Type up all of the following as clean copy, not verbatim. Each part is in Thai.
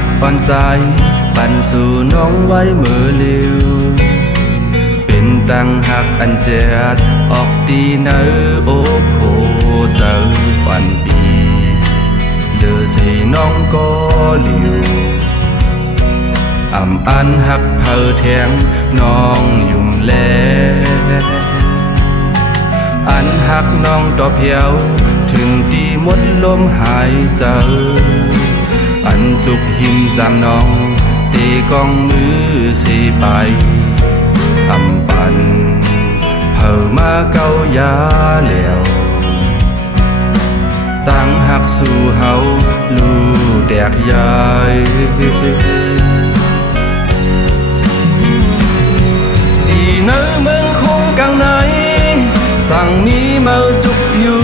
หักอ่อนใจปันสู่น้องไว้เมื่อเร็วเป็นตั้งหักอันเจ็ดออกดีเนอโอ้โหเจอปันปีเดือสีน้องก็เหลียวอันหักเพอแทงน้องยุ่มแลอันหักน้องต่อเพียวถึงตีหมดลมหายใจอันสุขหิมจำน้องตีกองมือสีไปปันเผอมาเกายาแล้วตั้งหักสู่เฮาลูแดกยายดีเนอเมืองคงกลางไหนสั่งมีมาจุกอยู่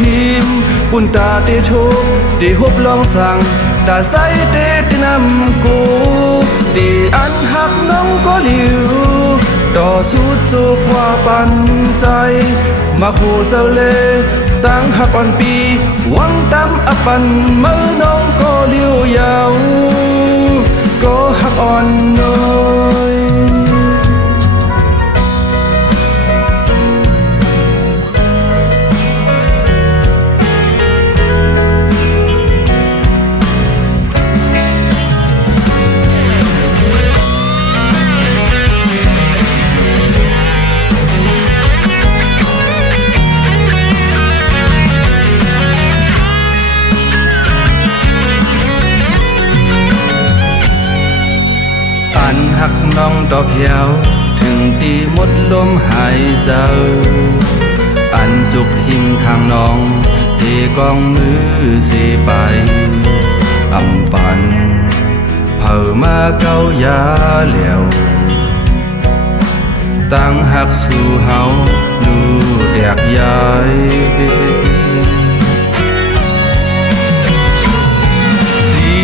หิมปุ่นตาเตทุกเตฮบลองสั่งตาใสเตตินำกูดีอันหักน้องก็เหลียวต่อสู้จูบว่าปันใจมาคู่เซเลตั้งหักอ่อนปีหวังตำอับปันเมื่อน้องก็เลี้ยวยาวก็หักอ่อนน้อยหักน้องต่อเพียวถึงตีหมดลมหายใจอันสุขหิมข้างน้องตีกองมือสีไปปันเผอมาเกายาแล้วตั้งหักสู่เฮาลูแดกยายดี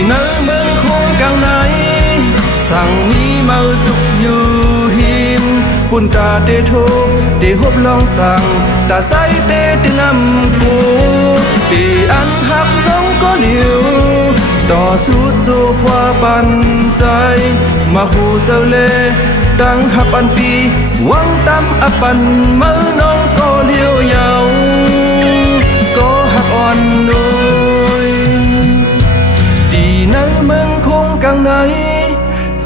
เนอเมืองคงกลางไหนสั่งมีมาจุกอยู่หิมปุ่นตาเตทุกเตฮบลองสั่งตาใสเตตินำกูตีอันหักน้องก็เหลียวต่อสู้จูบว่าปันใจมาคู่เซเลตั้งหักอันปีหวังตำอับปันเมื่อน้องก็เลี้ยวยาวก็หักอ่อนน้อยดีนังเมืองคงกลางไหน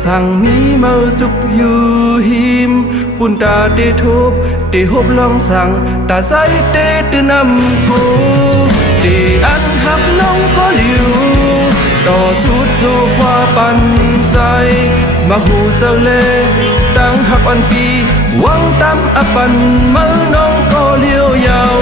สั่งมีมาสุกอยู่หิมปุ่นตาเตทุบเตฮบลองสั่งตาใสเตตินำกูตีอันหักน้องก็เหลียวต่อสู้จูบว่าปันใจมาหูเซเลตั้งหักอ่อนปีหวังตำอับปันเมื่อน้องก็เลี้ยวยาว